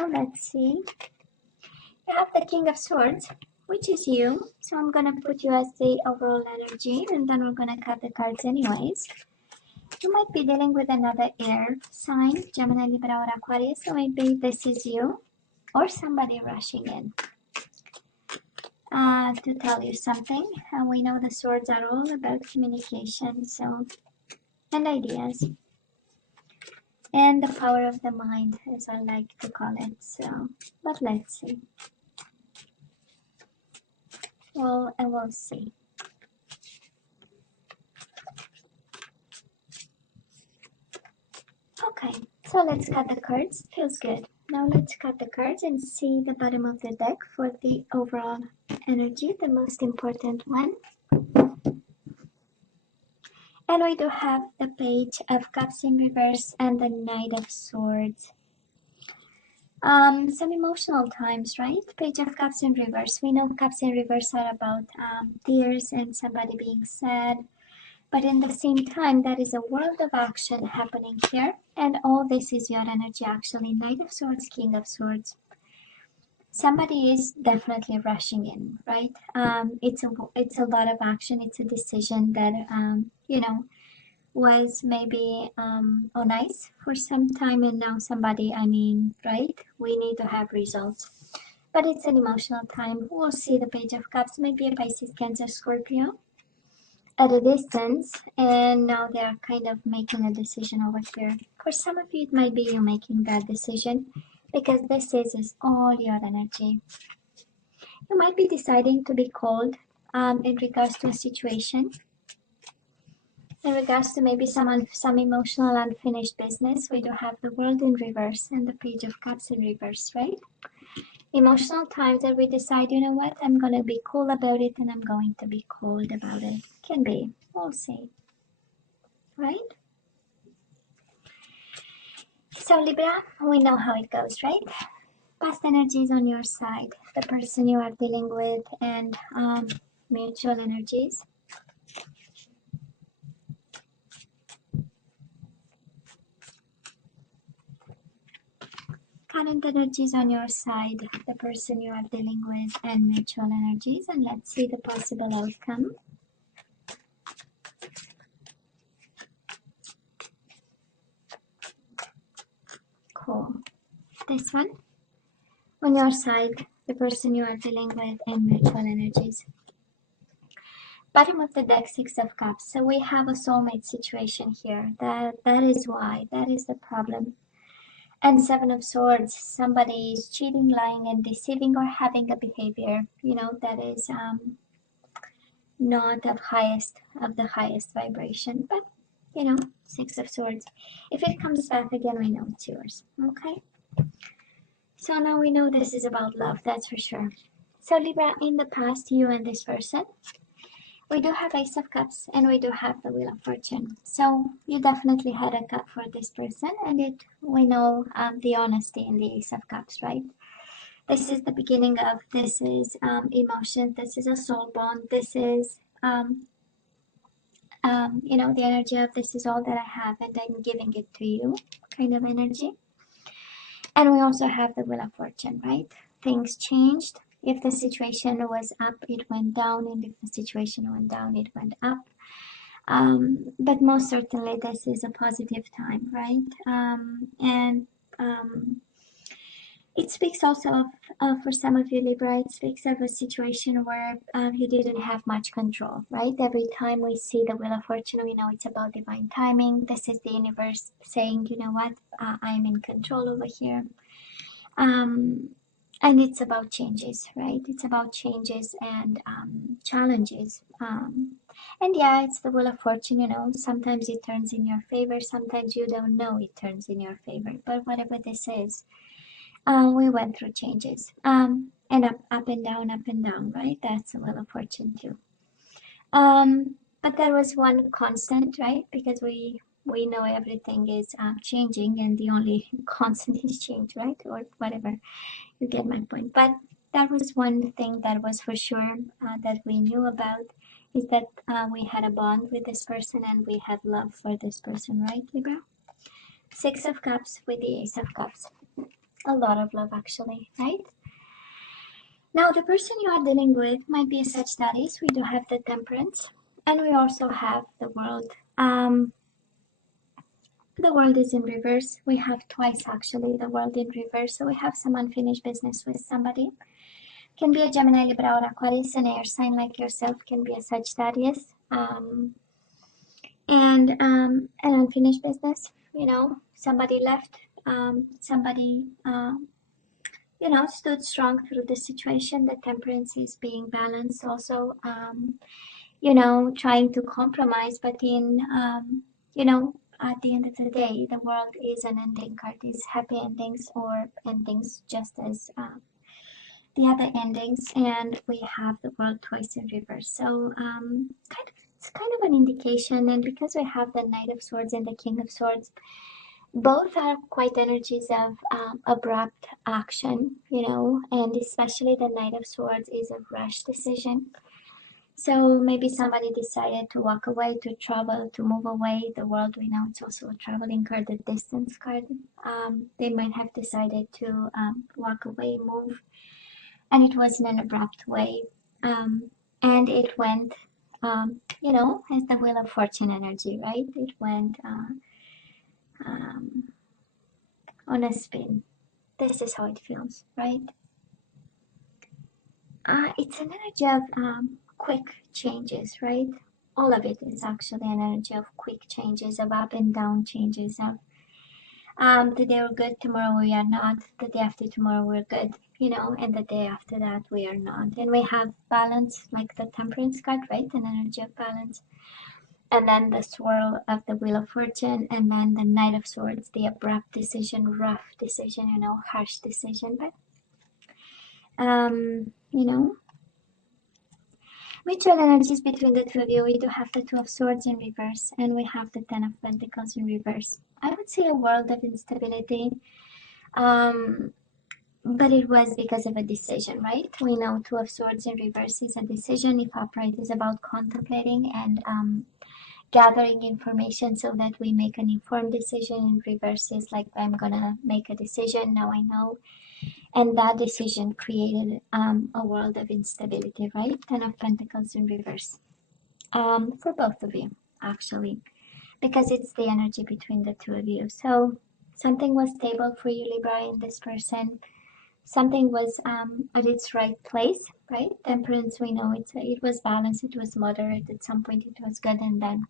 So let's see. You have the King of Swords, which is you. So I'm gonna put you as the overall energy, and then we're gonna cut the cards anyways. You might be dealing with another air sign, Gemini, Libra, or Aquarius. So maybe this is you or somebody rushing in to tell you something. And we know the swords are all about communication, so, and ideas, and the power of the mind, as I like to call it. So, but let's see. Well, and we'll see. Okay, so let's cut the cards. Feels good. Now let's cut the cards and see the bottom of the deck for the overall energy, the most important one. And we do have the Page of Cups in reverse and the Knight of Swords. Some emotional times, right? Page of Cups in reverse. We know Cups in reverse are about tears and somebody being sad. But in the same time, there is a world of action happening here. And all this is your energy actually. Knight of Swords, King of Swords. Somebody is definitely rushing in, right? It's a lot of action. It's a decision that, you know, was maybe on ice for some time, and now somebody, I mean, right? We need to have results. But it's an emotional time. We'll see the Page of Cups, maybe a Pisces, Cancer, Scorpio at a distance, and now they're kind of making a decision over here. For some of you, it might be you making that decision, because this is all your energy. You might be deciding to be cold in regards to a situation, in regards to maybe some emotional unfinished business. We do have the World in reverse and the Page of Cups in reverse, right? Emotional times that we decide, you know what, I'm going to be cool about it and I'm going to be cold about it. Can be. We'll see. Right? So Libra, we know how it goes, right? Past energies on your side, the person you are dealing with, and mutual energies. Current energies on your side, the person you are dealing with, and mutual energies. And let's see the possible outcome. Cool. This one. On your side, the person you are dealing with, and mutual energies. Bottom of the deck, Six of Cups. So we have a soulmate situation here. That is why. That is the problem. And Seven of Swords. Somebody is cheating, lying, and deceiving, or having a behavior, you know, that is not of the highest vibration. But, you know, Six of Swords. If it comes back again, we know it's yours. Okay? So now we know this is about love, that's for sure. So Libra, in the past, you and this person, we do have Ace of Cups and we do have the Wheel of Fortune. So you definitely had a cup for this person, and we know the honesty in the Ace of Cups, right? This is the beginning of, this is emotion, this is a soul bond, this is, you know, the energy of this is all that I have and I'm giving it to you kind of energy. And we also have the Wheel of Fortune, right? Things changed. If the situation was up, it went down. And if the situation went down, it went up. But most certainly, this is a positive time, right? It speaks also of, for some of you, Libra, it speaks of a situation where you didn't have much control, right? Every time we see the Wheel of Fortune, we know it's about divine timing. This is the universe saying, you know what, I'm in control over here. And it's about changes, right? It's about changes and challenges. And yeah, it's the Wheel of Fortune, you know. Sometimes it turns in your favor. Sometimes you don't know it turns in your favor. But whatever this is, we went through changes. And up and down, right? That's the Wheel of Fortune too. But there was one constant, right? Because we know everything is changing, and the only constant is change, right? Or whatever. You get my point. But that was one thing that was for sure that we knew about, is that we had a bond with this person and we had love for this person, right, Libra? Six of Cups with the Ace of Cups. A lot of love, actually, right? Now, the person you are dealing with might be a Sagittarius. We do have the Temperance, and we also have the World. The World is in reverse. We have twice, actually, the World in reverse. So we have some unfinished business with somebody. Can be a Gemini, Libra, or Aquarius, an air sign like yourself. Can be a Sagittarius. And an unfinished business. Somebody left. Somebody stood strong through the situation. The Temperance is being balanced also, trying to compromise, but at the end of the day, the World is an ending card, is happy endings or endings just as the other endings, and we have the World twice in reverse. So it's kind of an indication, and because we have the Knight of Swords and the King of Swords, both are quite energies of abrupt action, and especially the Knight of Swords is a rash decision. So maybe somebody decided to walk away, to travel, to move away. The World, we know it's also a traveling card, a distance card. They might have decided to walk away, move, and it was in an abrupt way. And it went, as the Wheel of Fortune energy, right? It went on a spin. This is how it feels, right? It's an energy of quick changes, right? All of it is actually an energy of quick changes, of up and down changes, of today we're good, tomorrow we are not, the day after tomorrow we're good, and the day after that we are not. And we have balance, like the Temperance card, right? An energy of balance. And then the swirl of the Wheel of Fortune, and then the Knight of Swords, the abrupt decision, rough decision, harsh decision. But, mutual energies between the two of you. We do have the Two of Swords in reverse, and we have the Ten of Pentacles in reverse. I would say a world of instability, but it was because of a decision, right? We know Two of Swords in reverse is a decision. If upright is about contemplating and gathering information so that we make an informed decision. In reverse is like, I'm gonna make a decision, now I know. And that decision created a world of instability, right? Ten of Pentacles in reverse. For both of you, actually, because it's the energy between the two of you. So something was stable for you, Libra, in this person. Something was at its right place, right? Temperance, we know it was balanced, it was moderate. At some point it was good, and then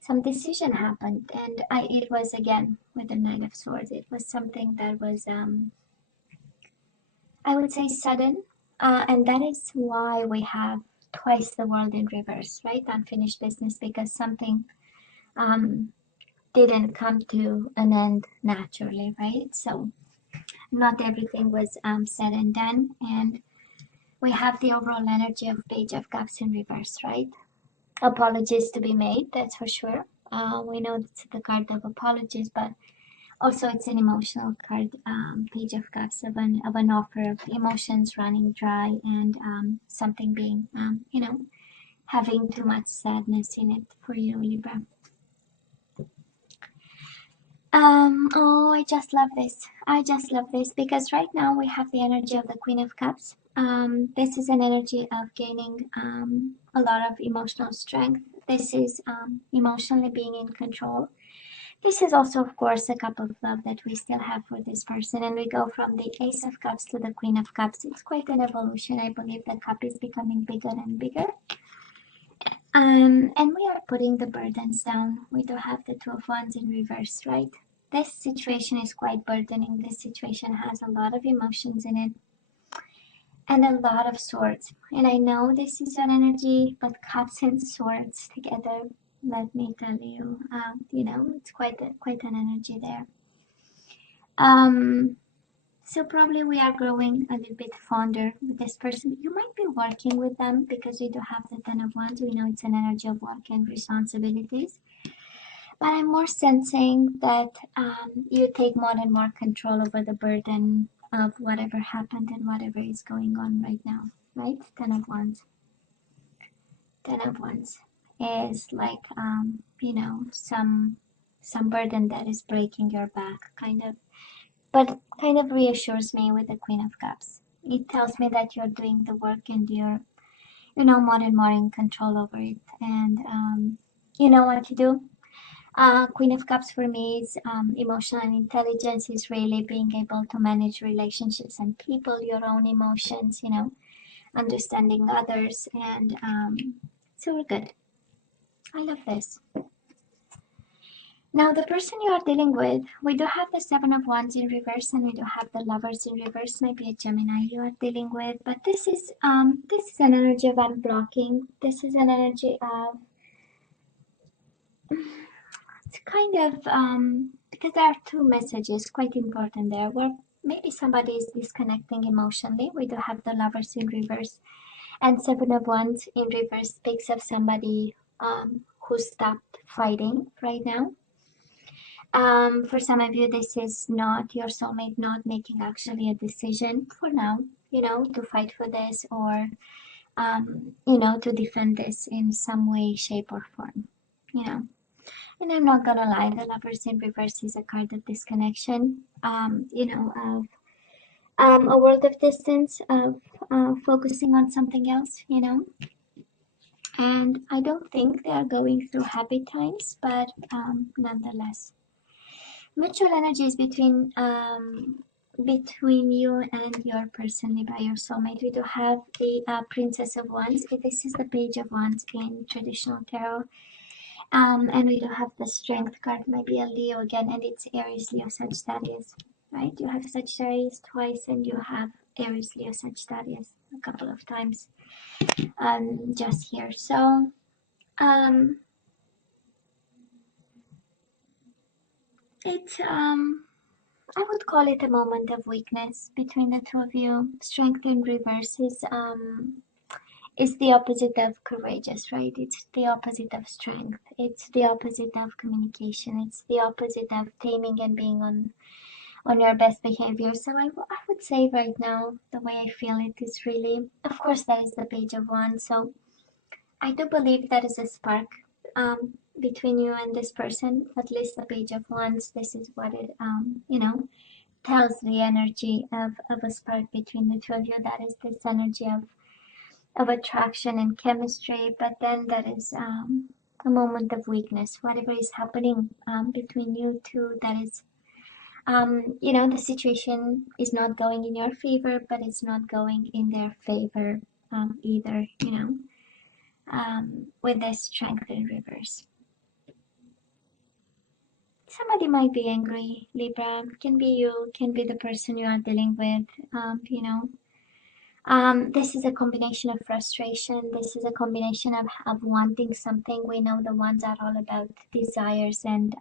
some decision happened, and it was again with the Knight of Swords. It was something that was I would say sudden, and that is why we have twice the World in reverse, right? Unfinished business, because something didn't come to an end naturally, right? So not everything was said and done, and we have the overall energy of Page of Cups in reverse, right? Apologies to be made, that's for sure. We know it's the card of apologies, but also it's an emotional card, Page of Cups, of an offer of emotions running dry, and something being, having too much sadness in it for you, Libra. Oh, I just love this. I just love this because right now we have the energy of the Queen of Cups. This is an energy of gaining a lot of emotional strength. This is emotionally being in control. This is also, of course, a cup of love that we still have for this person. And we go from the Ace of Cups to the Queen of Cups. It's quite an evolution. I believe the cup is becoming bigger and bigger. And we are putting the burdens down. We do have the Two of Wands in reverse, right? This situation is quite burdening. This situation has a lot of emotions in it and a lot of swords. And I know this is an energy, but cups and swords together, let me tell you, it's quite an energy there. So probably we are growing a little bit fonder with this person. You might be working with them because you do have the Ten of Wands. We know it's an energy of work and responsibilities. But I'm more sensing that you take more and more control over the burden of whatever happened and whatever is going on right now, right? Ten of Wands. Ten of Wands is like, some burden that is breaking your back, kind of. but kind of reassures me with the Queen of Cups. It tells me that you're doing the work and you're, more and more in control over it. And you know what to do. Queen of Cups for me is emotional intelligence, is really being able to manage relationships and people, your own emotions, understanding others, and so we're good. I love this. Now, the person you are dealing with, we do have the Seven of Wands in reverse, and we do have the Lovers in reverse. Maybe a Gemini you are dealing with, but this is an energy of unblocking. This is an energy of it's kind of because there are two messages quite important there. Where maybe somebody is disconnecting emotionally. We do have the Lovers in reverse, and Seven of Wands in reverse speaks of somebody who stopped fighting right now. For some of you, this is not your soulmate not making actually a decision for now, to fight for this or, to defend this in some way, shape, or form, And I'm not gonna lie, the Lovers in reverse is a card of disconnection, of a world of distance, of focusing on something else, And I don't think they are going through happy times, but nonetheless. Mutual energies between you and your person, Libra, your soulmate. We do have the Princess of Wands. This is the Page of Wands in traditional tarot. And we do have the Strength card, maybe a Leo again, and it's Aries, Leo, Sagittarius, right? You have Sagittarius twice, and you have Aries, Leo, Sagittarius a couple of times just here. So, it's I would call it a moment of weakness between the two of you. Strength in reverse is the opposite of courageous, right? It's the opposite of strength. It's the opposite of communication. It's the opposite of taming and being on your best behavior. So I would say right now, the way I feel it is really, of course, that is the Page of Wands. So I do believe that is a spark between you and this person. At least the Page of Wands, this is what it, tells the energy of a spark between the two of you. That is this energy of attraction and chemistry, but then that is a moment of weakness. Whatever is happening between you two, that is, the situation is not going in your favor, but it's not going in their favor either, with this Strength in reverse. Somebody might be angry, Libra. Can be you, can be the person you are dealing with, this is a combination of frustration. This is a combination of wanting something. We know the ones are all about desires and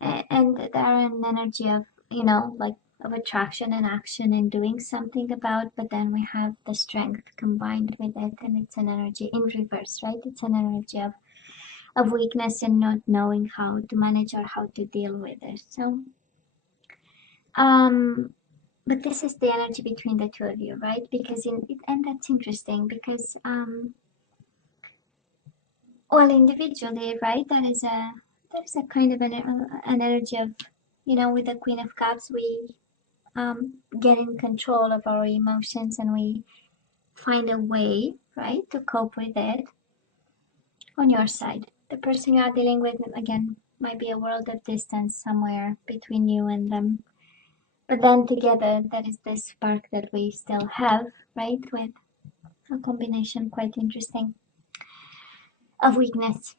there are an energy of, of attraction and action and doing something about, but then we have the Strength combined with it, and it's an energy in reverse, right? It's an energy of weakness and not knowing how to manage or how to deal with it. So, but this is the energy between the two of you, right? Because and that's interesting because, well, individually, right? That is a kind of an energy of, with the Queen of Cups, we get in control of our emotions and we find a way, right, to cope with it. On your side, the person you are dealing with, again, might be a world of distance somewhere between you and them. But then together, that is the spark that we still have, right? With a combination quite interesting of weakness,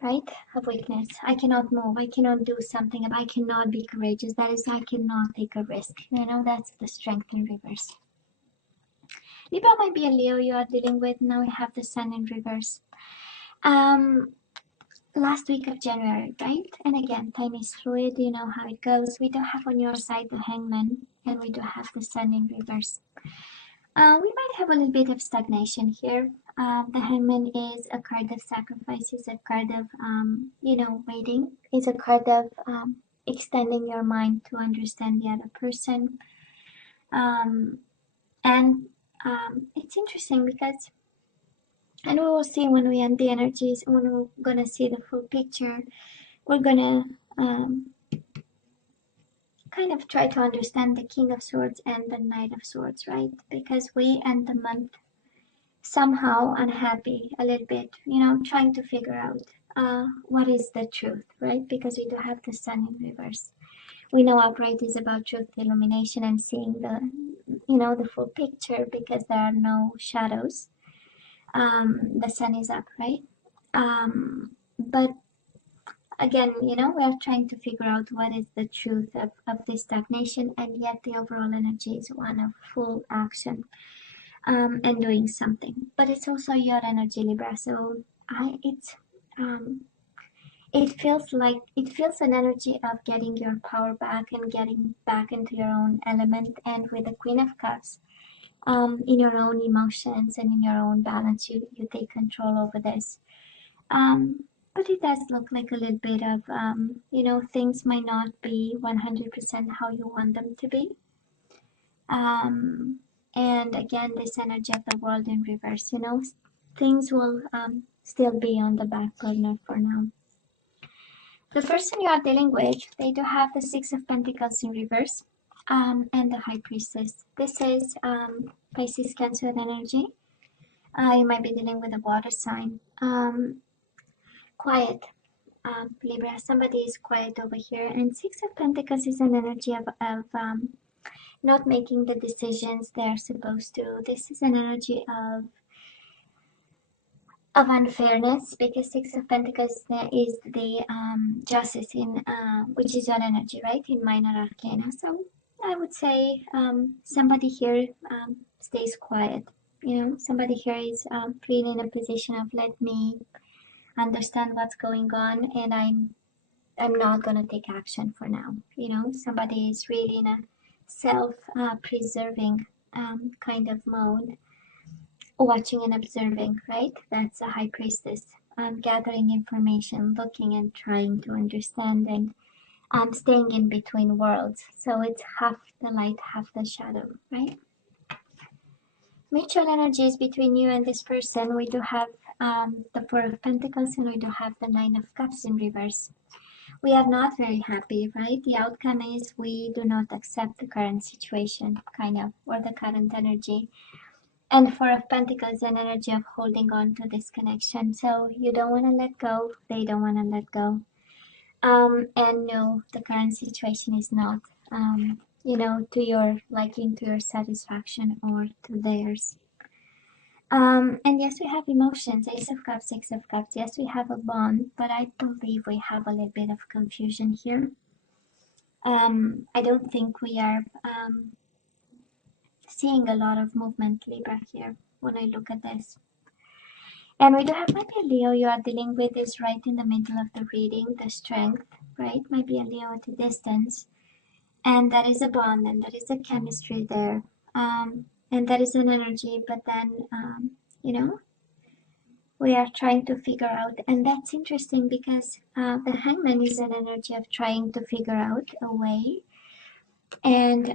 right? Of weakness. I cannot move. I cannot do something. I cannot be courageous. That is, I cannot take a risk. That's the Strength in reverse. Libra might be a Leo you are dealing with. Now we have the Sun in reverse. Last week of January, right? And again, time is fluid, you know how it goes. We do have on your side the Hangman, and we do have the Sun in reverse. We might have a little bit of stagnation here. The Hangman is a card of sacrifice, is a card of, waiting. It's a card of extending your mind to understand the other person. It's interesting because, and we will see when we end the energies, when we're gonna see the full picture, we're gonna kind of try to understand the King of Swords and the Knight of Swords, right? Because we end the month somehow unhappy a little bit, you know, trying to figure out what is the truth, right? Because we do have the Sun in reverse. We know upright is about truth, illumination, and seeing the, you know, the full picture because there are no shadows. The Sun is upright. But again, you know, we are trying to figure out what is the truth of this stagnation, and yet the overall energy is one of full action and doing something. But it's also your energy, Libra. So it feels an energy of getting your power back and getting back into your own element. And with the Queen of Cups, in your own emotions and in your own balance, you take control over this. But it does look like a little bit of, you know, things might not be 100% how you want them to be. And again, this energy of the World in reverse, you know, things will still be on the back burner for now. The person you are dealing with, they do have the Six of Pentacles in reverse and the High Priestess. This is Pisces, Cancer energy. You might be dealing with a water sign. Quiet. Libra, somebody is quiet over here. And Six of Pentacles is an energy of not making the decisions they're supposed to. This is an energy of unfairness, because Six of Pentacles is the justice in which is your energy, right, in minor arcana. So I would say somebody here stays quiet. You know, somebody here is really in a position of, let me understand what's going on, and I'm not gonna take action for now. You know, somebody is really in a self-preserving kind of mode, watching and observing, right? That's a High Priestess. Gathering information, looking and trying to understand, and staying in between worlds. So it's half the light, half the shadow, right? Mutual energies between you and this person. We do have the Four of Pentacles, and we do have the Nine of Cups in reverse. We are not very happy, right? The outcome is we do not accept the current situation, kind of, or the current energy. And Four of Pentacles, an energy of holding on to this connection. So you don't want to let go, they don't want to let go. And no, the current situation is not, you know, to your liking, to your satisfaction, or to theirs. And yes, we have emotions, Ace of Cups, Six of Cups. Yes, we have a bond, but I believe we have a little bit of confusion here. I don't think we are seeing a lot of movement, Libra, here when I look at this. And we do have maybe a Leo you are dealing with is right in the middle of the reading, the Strength, right? Maybe a Leo at a distance. And that is a bond, and that is a chemistry there. And that is an energy, but then, you know, we are trying to figure out. And that's interesting because the Hangman is an energy of trying to figure out a way. And,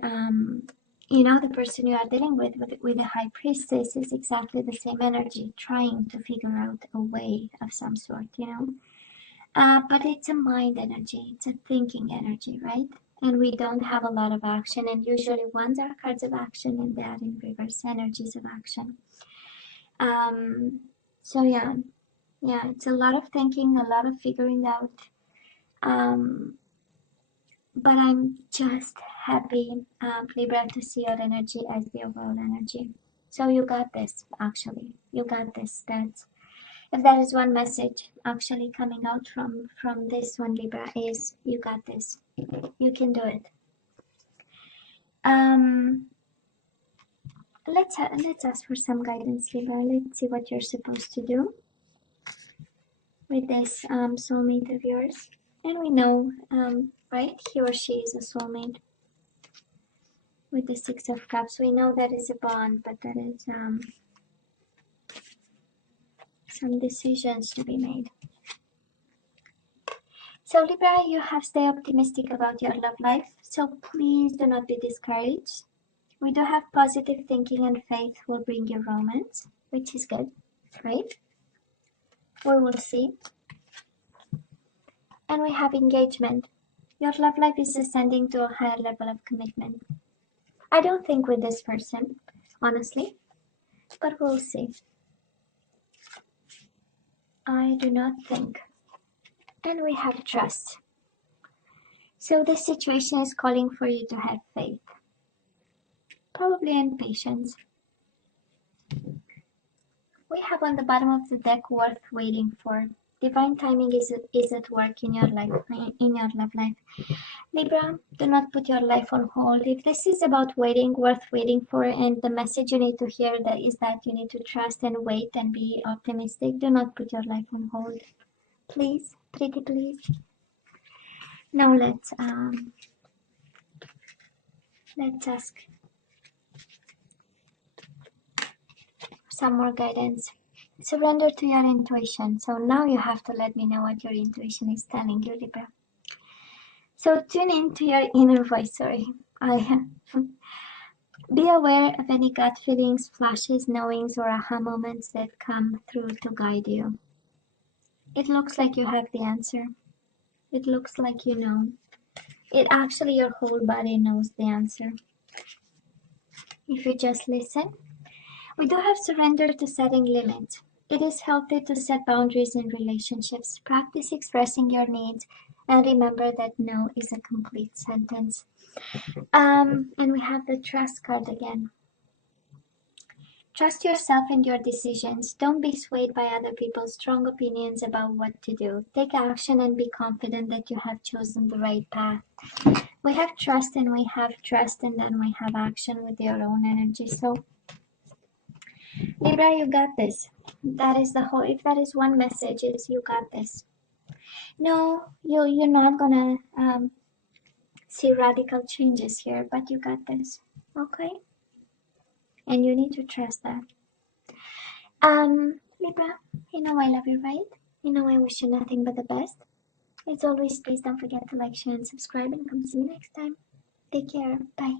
you know, the person you are dealing with the High Priestess is exactly the same energy, trying to figure out a way of some sort, you know. But it's a mind energy, it's a thinking energy, right? And we don't have a lot of action, and usually ones are cards of action, and that in reverse energies of action. So yeah, it's a lot of thinking, a lot of figuring out. But I'm just happy, Libra, to see your energy as the overall energy. So you got this, actually. You got this. That's, if that is one message actually coming out from this one, Libra, is you got this. You can do it. Let's ask for some guidance, Libra. Let's see what you're supposed to do with this soulmate of yours. And we know, right, he or she is a soulmate. With the Six of Cups, we know that is a bond, but that is some decisions to be made. So Libra, you have stay optimistic about your love life, so please do not be discouraged. We do have positive thinking, and faith will bring you romance, which is good, right? We will see. And we have engagement. Your love life is ascending to a higher level of commitment. I don't think with this person, honestly, but we'll see. I do not think. And we have trust. So this situation is calling for you to have faith. Probably in patience. We have on the bottom of the deck worth waiting for. Divine timing is at work in your life, in your love life. Libra, do not put your life on hold. If this is about waiting, worth waiting for, and the message you need to hear is that you need to trust and wait and be optimistic, do not put your life on hold. Please, pretty please. Now let's ask some more guidance. Surrender to your intuition. So now you have to let me know what your intuition is telling you, Libra. So tune into your inner voice. Sorry, be aware of any gut feelings, flashes, knowings, or aha moments that come through to guide you. It looks like you have the answer. It looks like you know. It actually, your whole body knows the answer. If you just listen. We do have surrender to setting limits. It is healthy to set boundaries in relationships. Practice expressing your needs and remember that no is a complete sentence. And we have the trust card again. Trust yourself and your decisions. Don't be swayed by other people's strong opinions about what to do. Take action and be confident that you have chosen the right path. We have trust and we have trust, and then we have action with your own energy. So Libra, you got this. That is the whole, if that is one message, is you got this. No, you're not gonna see radical changes here, but you got this. Okay? And you need to trust that. Libra, you know I love you, right? You know I wish you nothing but the best. As always, please don't forget to like, share, and subscribe, and come see me next time. Take care. Bye.